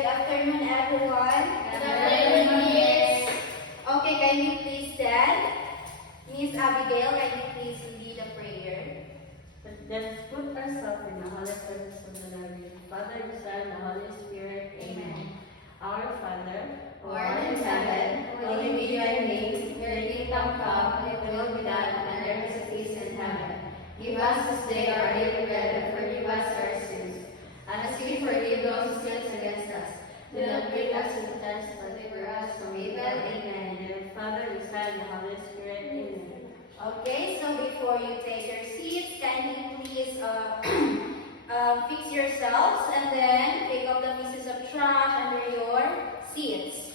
Good afternoon, everyone. Good afternoon, Miss. Okay, can you please stand? Miss Abigail, can you please lead a prayer? Let's put ourselves in the holy presence of the Lord. Father, the Son, the Holy Spirit. Amen. Our Father, who art in heaven, hallowed be thy name. Your kingdom come, your will be done on earth as it is in heaven. Give us this day our daily bread, and forgive us our sins, and as we forgive those who sin against us. Do not bring us into temptation, but deliver us from evil. Amen. And Father, the Son, the Holy Spirit. Amen. Okay, so before you take your seats, kindly please fix yourselves and then pick up the pieces of trash under your seats.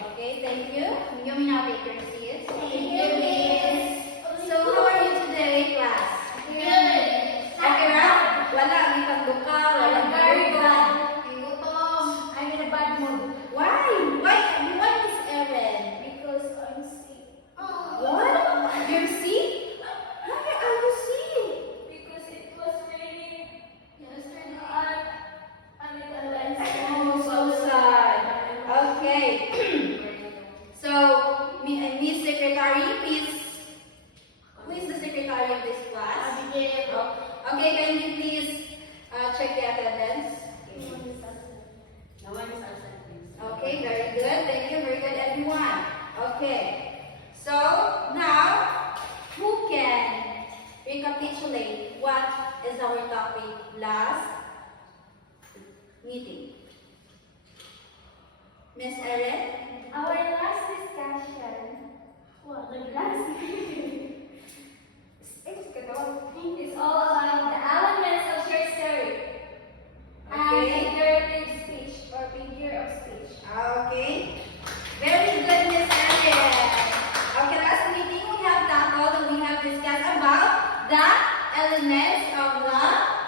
Okay, thank you. You may now take your seats. Thank you, Miss. So, how are you today, class? Good. Okay, right? Wala, may pagbuka, walang gargan. I'm in a bad mood. Why? Why is Erin? Because I'm sick. What? You're sick? Why are you sick? Because it was raining yesterday and it was Oh, so sad. Okay. So, Miss Secretary, who is the secretary of this class? Abigail. Okay, can you please check the attendance? No one is outside, please. Okay, very good. Thank you. Very good, everyone. Okay. So, now, who can recapitulate what is our topic last meeting? Miss Erin? Our last discussion, is all about the elements of short story and Okay. figurative speech or figure of speech. Okay. Very good, Miss Erin. Okay, last meeting we have tackled and we have discussed about the elements of the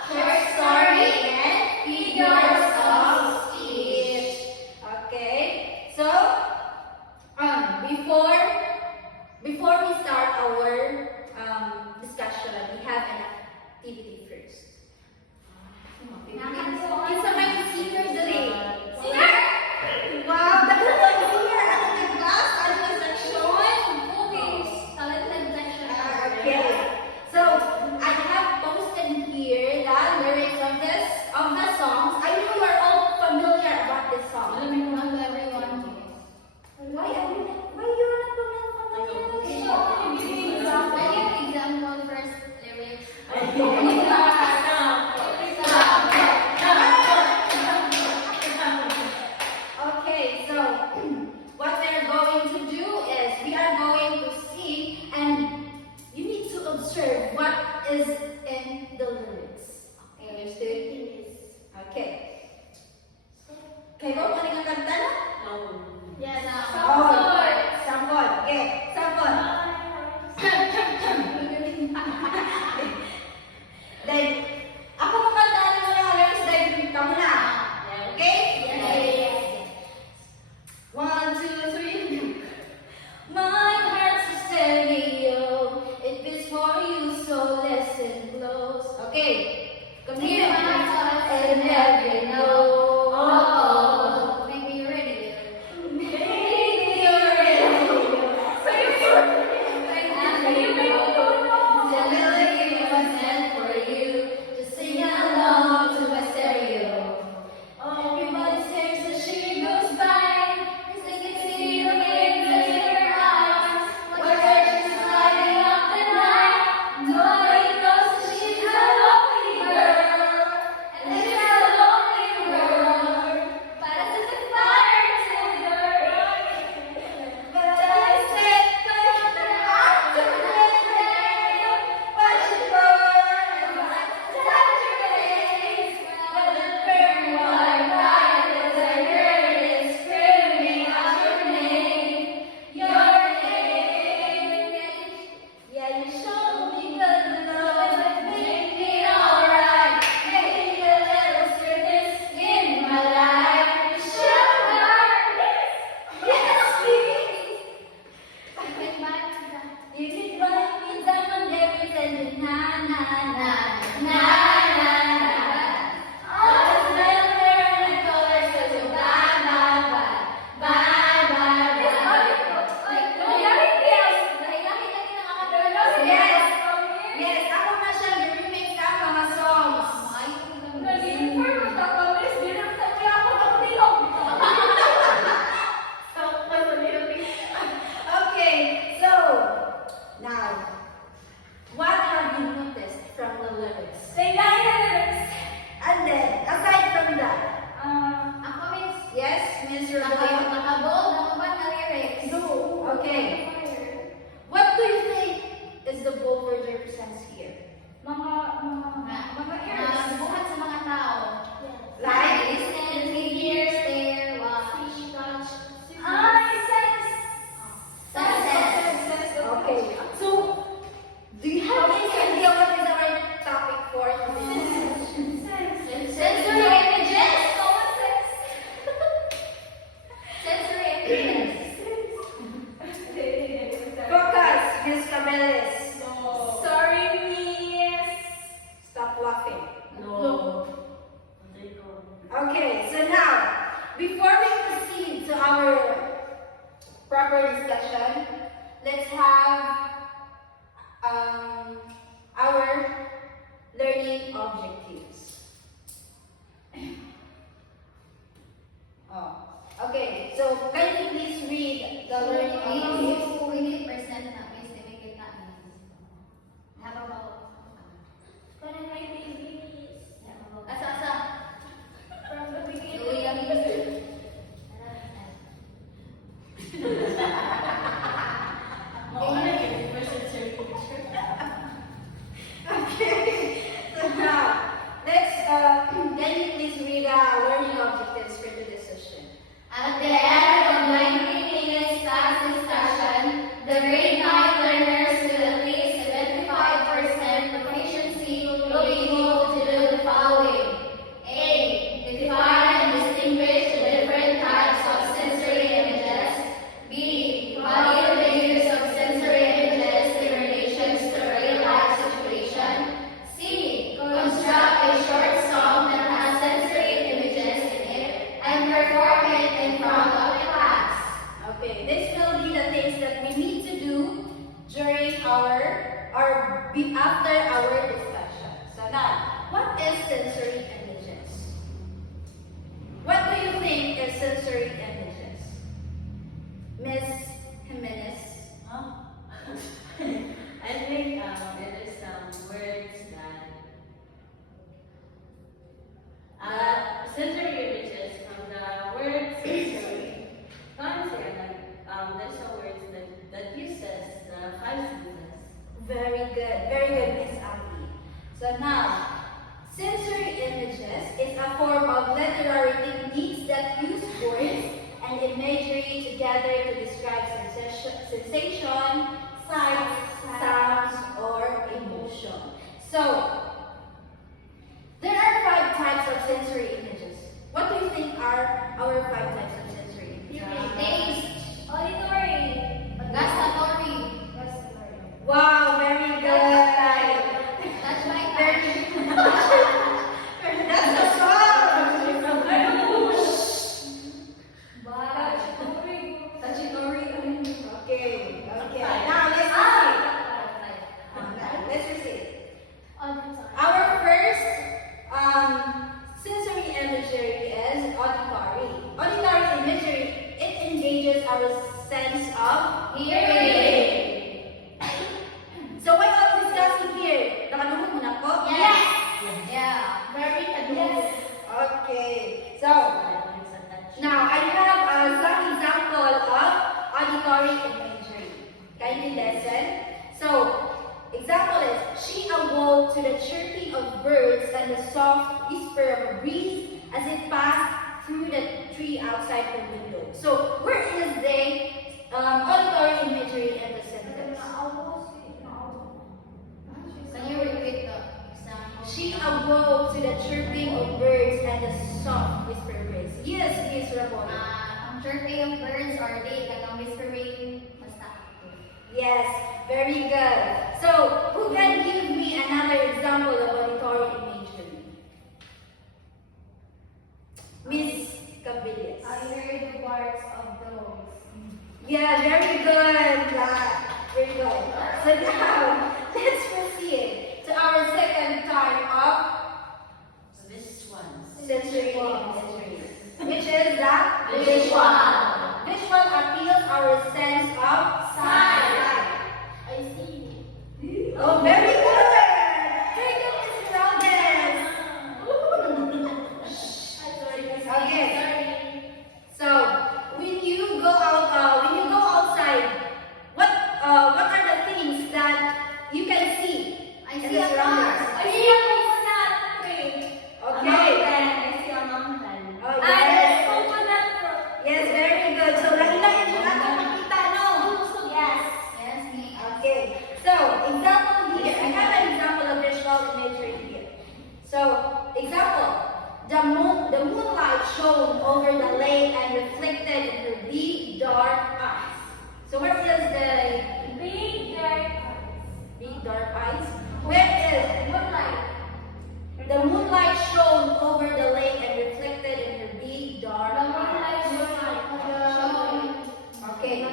short story and figures of speech. Okay. So, before we start our discussion, we have an activity first. Kinsa may singer dali? Singer? Wow, dahil may singer at the class, ano yung section? Talented section. Okay. So, I have posted here the lyrics of the songs. I know you are all familiar about this song. Not everyone. Why you not familiar? I give example first lyrics. Okay, so what we're going to do is we are going to sing and you need to observe what is in the lyrics. Understood? Okay. Kayo ba kung ano kanta na? No. Yes. Sample. Okay, sample. Then, ako makanta ng mga lyrics dahil kamu na. Okay? Yes. 1, 2, 3. My heart's a stereo. It beats for you, so listen close. Okay. Continue. And every note. Make me ready. Maybe you're ready. The melody was meant for you to sing along to my stereo. Everybody sings as she goes by. It's like they see the flames in her eyes. Like her just lighting up the night. Nobody knows that she's a lonely girl. And it's a lonely our discussion, let's have our learning objectives. Oh, okay. So can you please read the learning objectives? We need present na may certificate na. Habang ako. Asa. From the beginning. Uy, ang music. Okay. So now, let's can you please read our learning objectives for today's session? At the end of 90 minutes class discussion, the grade 9 learners with at least 75% proficiency will be able to do the following. A. Define and distinguish the different types of sensory images. B. Value the use of sensory images in relation to a real-life situation. C. Construct a short song that has sensory images in it and perform it in front of the class. Okay, this will be the things that we need to do during after our discussion. So now, what is sensory images? What do you think is sensory images? Miss Jimenez? I think it is some words that sensory images from the word sensory. There's a word that uses the five senses. Very good, Miss Abby. So now, sensory images is a form of literary techniques that use words and imagery together to describe sensation, sights, sounds, or emotion. So, there are 5 types of sensory images. What do you think are our 5 types of sensory images? Taste, Auditory. gustatory, Wow, very good. touch my Very touch, That's the song. Okay. Now let's proceed. Our first sensory imagery is auditory. Auditory imagery, it engages our sense of hearing. So what are we discussing here? Nakalunod mo na po? Yes. Yeah. Very good. Okay. So now I have some example of auditory imagery. Can you listen? So example is, she awoke to the chirping of birds and the soft whisper of a breeze as it passed through the tree outside her window. So where is the auditory imagery in the sentence? Can you repeat the example? She awoke to the chirping of birds and the soft whisper of breeze. Yes, Miss Ramona. Ang chirping of birds or di kagang whispering basta. Yes, very good. So, who can give me another example of auditory imagery? Miss Cabillas. heard the barks of dogs. Yeah, very good. Very good. So now, let's proceed to our second type of This one. sensory imagery, which is the Visual. Visual appeals our sense of sight. I see. Oh, very good. Very good, Miss Rogers. Okay. So when you go outside, what are the things that you can see? I in see the a car. surroundings? I see a mountain. Okay. I see a mountain. Oh, yes. Yes, very good. So lahi-lahi yung atong makita, no? Yes. Yes, me. Okay. So example here. I have an example of visual imagery here. So example. The moonlight shone over the lake and reflected in her big dark eyes. So what is the big dark eyes? Where is moonlight? The moonlight shone over the lake and reflected in her big dark eyes. Okay.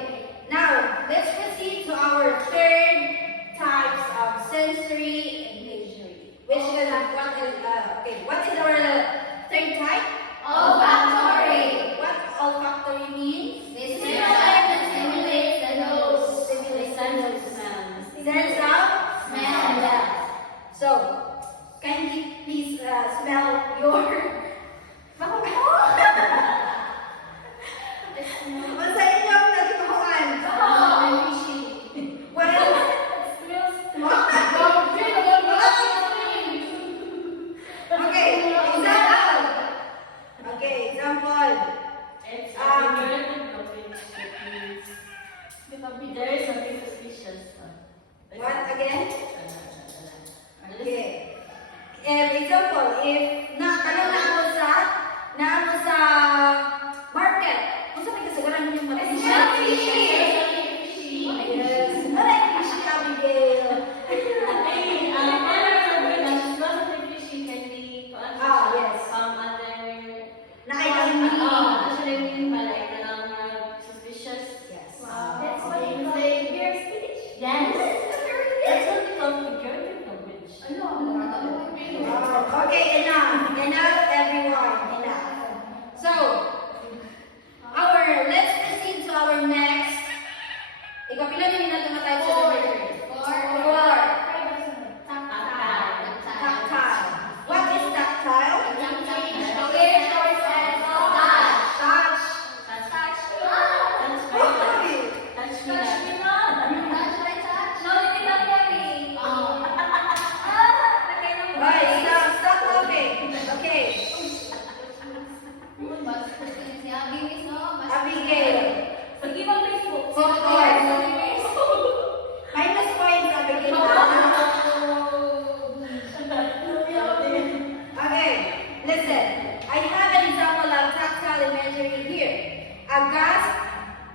Listen, I have an example of tactile imagery here. A gust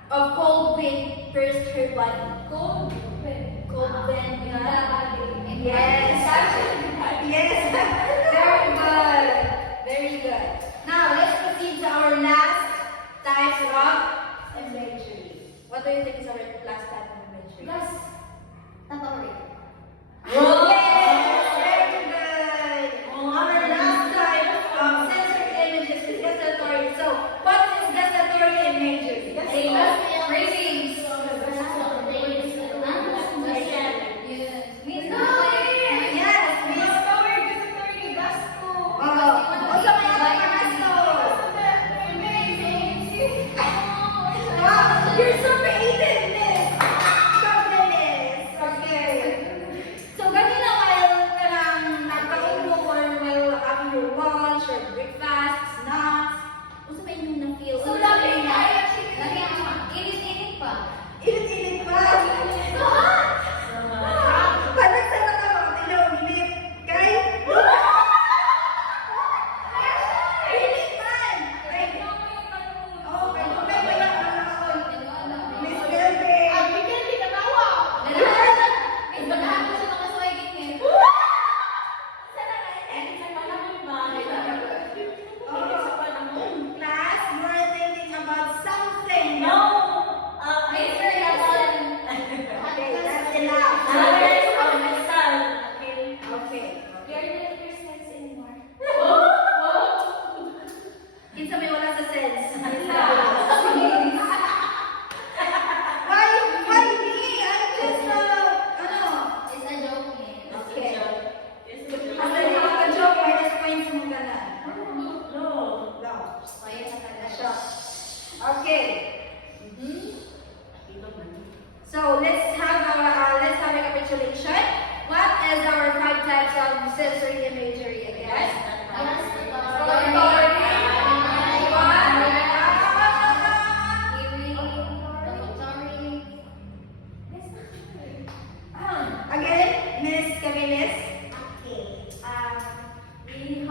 of cold wind pierced her body. Cold wind. Cold wind. Yes. Yes. Very good. Very good. Now let's proceed to our last types of imagery. What do you think is our last type of imagery? Yes, very good. Our last type of sensory images is gustatory. So, what is gustatory imagery? Praising. Yes, Miss. Also, may other pangasto. Wow, you're so creative, Miss. Congratulations. Okay. So, ganina while kanang nagkaubo or while having your lunch or breakfast, snacks, gusto ba yung na-feel? So, lagi na. Init-init pa. Init-init pa. Panak sa nakakatilaw, init. Kay? Init man. Kay? Oh, kay Lupay ba lang ang nakakon? Miss Belbe. Class, you are thinking about something. Okay, that's enough. Okay. Kinsa may wala sa sense. Why me? I'm just ano? Okay. As a joke, minus points mo ka na. No. Okay. So let's have a recapitulation. What is our 5 types of sensory imagery again? Again, Miss Camilis. We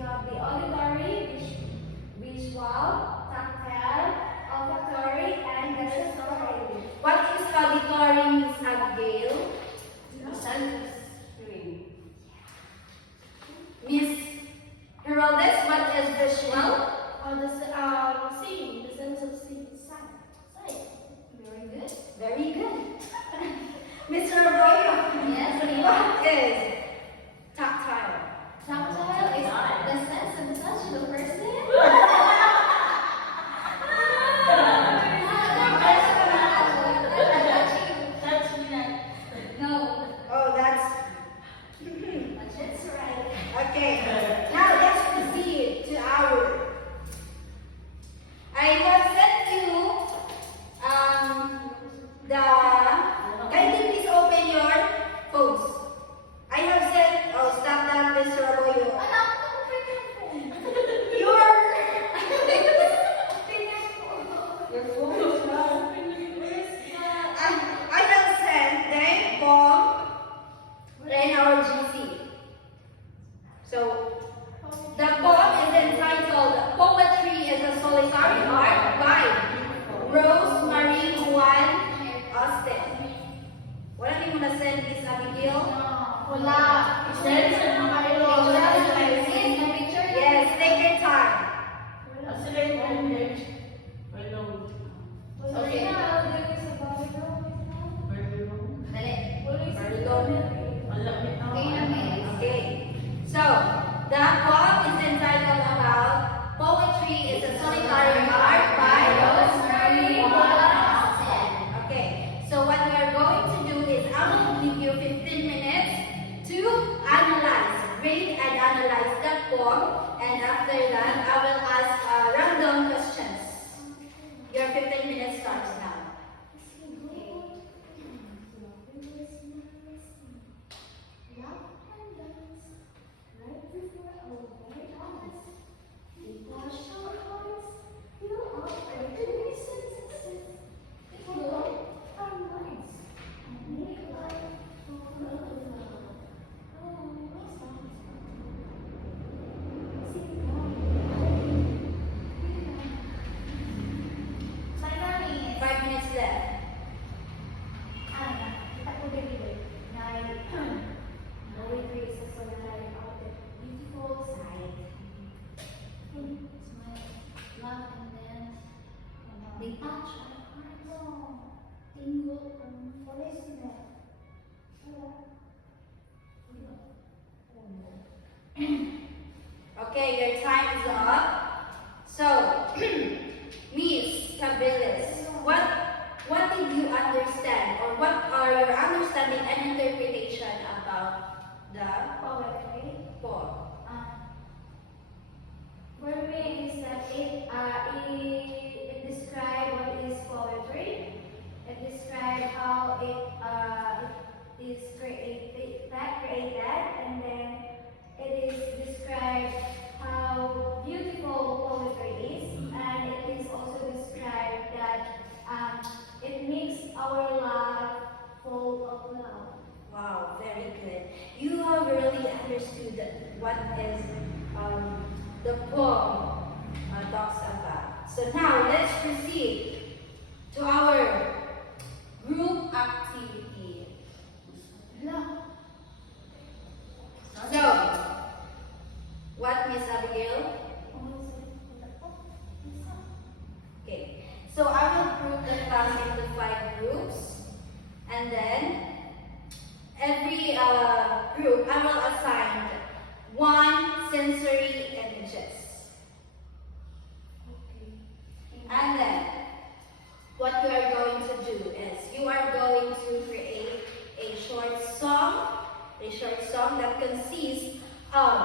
have the auditory, visual, tactile, olfactory, and gustatory. What is auditory, Miss Abigail? Miss Heraldez, what is visual? Seeing, the sense of seeing, sight. Very good. Very good. Mr. Arroyo. Yes. What is tactile? Tactile is the sense of touch of a person. No, Oh, that's that's right. okay. Now let's proceed to our. I have sent you the. Can you please open your phones? I have sent. Oh, stop that, Mr. Arroyo. I have sent the poem in our GC. So, the poem is entitled Poetry is a Solitary Art by Rose Marie Juan Austin. Wala ni mo na-send this, Abigail? Wala. Send sa mga ilo. Yes, take your time. Okay. Okay. So, the poem is entitled about Poetry is a Solitary Art by Rose Marie Juan Austin. Okay. So, what we are going to do is I will give you 15 minutes to analyze, read and analyze that poem, and after that, I will ask random questions. Your 15 minutes starts now. Okay, your time is up. So, Miss Cabeles, what did you understand, or what are your understanding and interpretation about the Poetry. poem? For me, is that it describes what is poetry. It describes how it is created, and then it is described how beautiful poetry is, and it is also described that it makes our life full of love. Wow, very good. You have really understood what is the poem talks about. So now let's proceed to our group activity. So, what, Miss Abigail? Okay. So I will group the class into 5 groups, and then every group I will assign 1 sensory images. And then what you are going to do is you are going to create a short song that consists of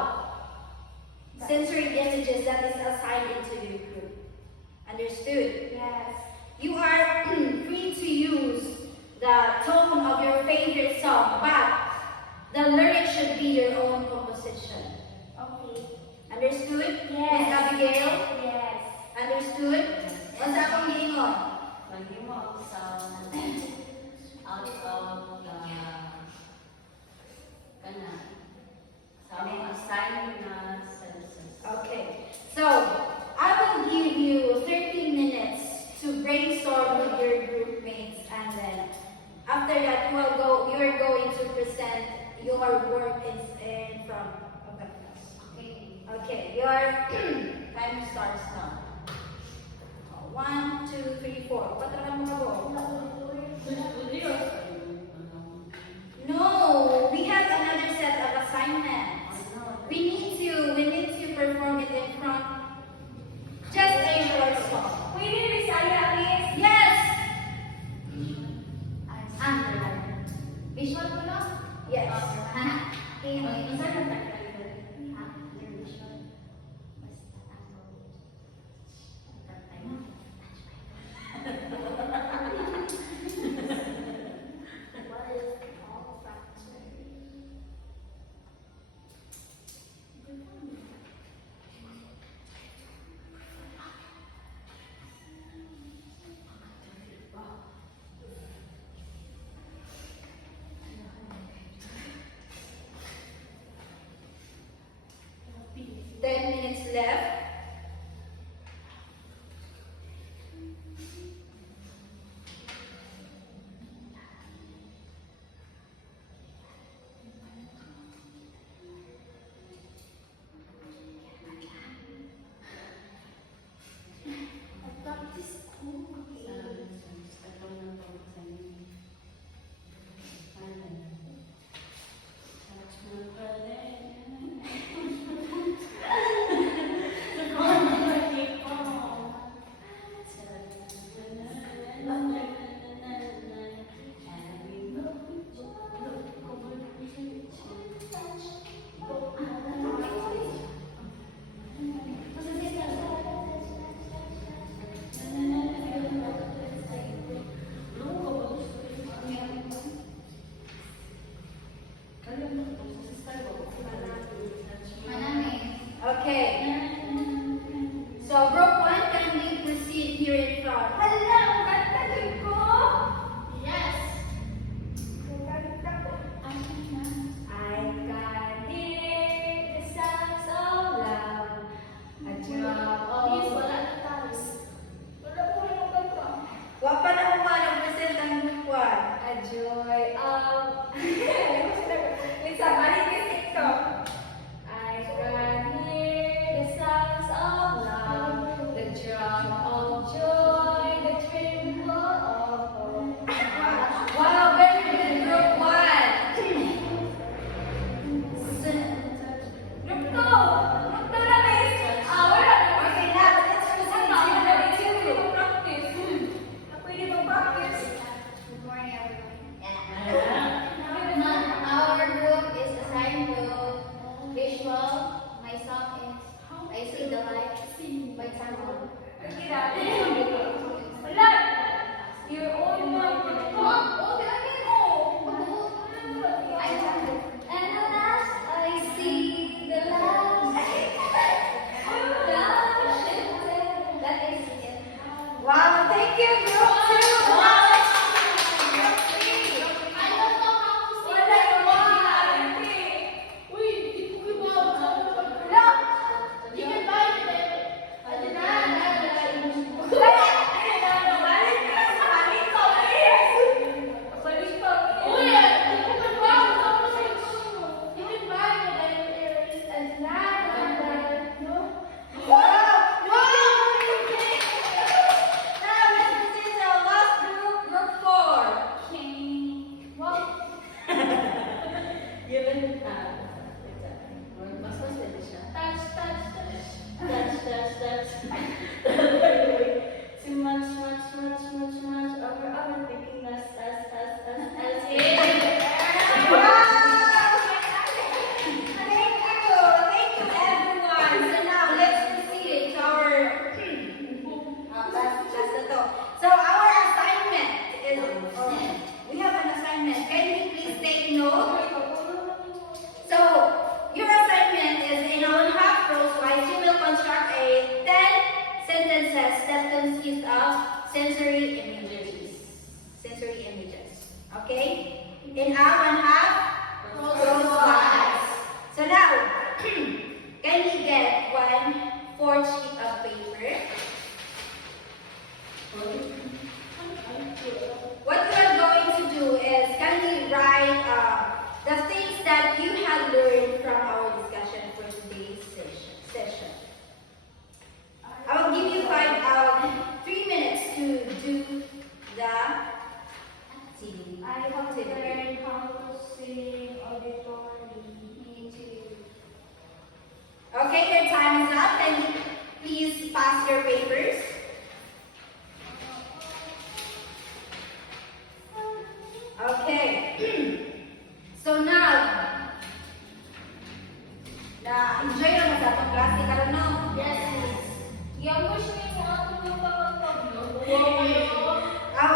sensory images that is assigned into your group. Understood? Yes. You are free to use the tone of your favorite song, but the lyrics should be your own composition. Okay. Understood? Yes. Miss Abigail? Yes. Understood? What's akong giingon? Lagi mo ang sound out of the kana sa mga assigned na sentences. Okay. So, I will give you 30 minutes to brainstorm with your group mates, and then after that you are going to present your work in front of the class. Okay. Okay, your time starts now. 1, 2, 3, 4. Patrahan mo ka po. No, we have another set of assignments. We need to perform it in front. Just a short song. Pwede Bisaya, miss? Yes. Visual ko no? Yes. Okay. What is olfactory? 10 minutes left. Okay. So group 1, kindly proceed here in front. Hala, ang ganda din ko! Yes. Ang ganda ko. I can hear the sounds of love. A drop of... Yes, wala na talos. Wala ko rin ang ganda. Wa pa na present ang group 1. A joy of... Lisa, balik kasi ito. I can hear the sounds of love. I see the light. My time on. Your own one. And last, I see the light. That is it. Wow, thank you, group 2. Wow. Group 3. So our assignment is, we have an assignment. Can you please take note? So your assignment is in our half prose-wise, you will construct a 10 sentences that consist of sensory images. Sensory images. Okay? In our half prose-wise. So now, can we get 1/4 sheet of paper? What we are going to do is, can we write the things that you have learned from our discussion for today's session. I will give you 3 minutes to do the activity. I have learned how to sing auditory. Me too. Okay, your time is up. Can you please pass your papers? Okay. So now, enjoy naman sa atong klase karon no? Yes, miss.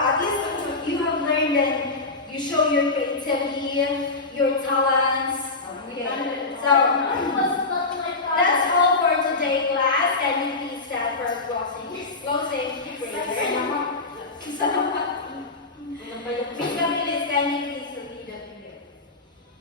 At least you have learned that you show your creativity, your talents. Okay. So that's all for today, class. Can you please stand for closing prayer? Miss Camille, can you please read the prayer?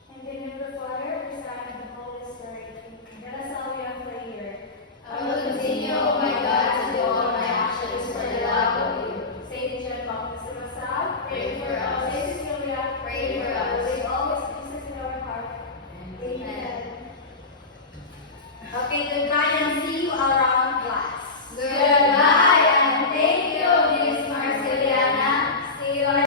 In the name of the Father, the Son, and the Holy Spirit. Let us all be on prayer. I will continue, oh my God, to do all my actions for the love of you. Saint John Baptist of Assad, Pray for us. Saint Cecilia, Pray for us. May always Jesus in our heart. Amen. Okay, good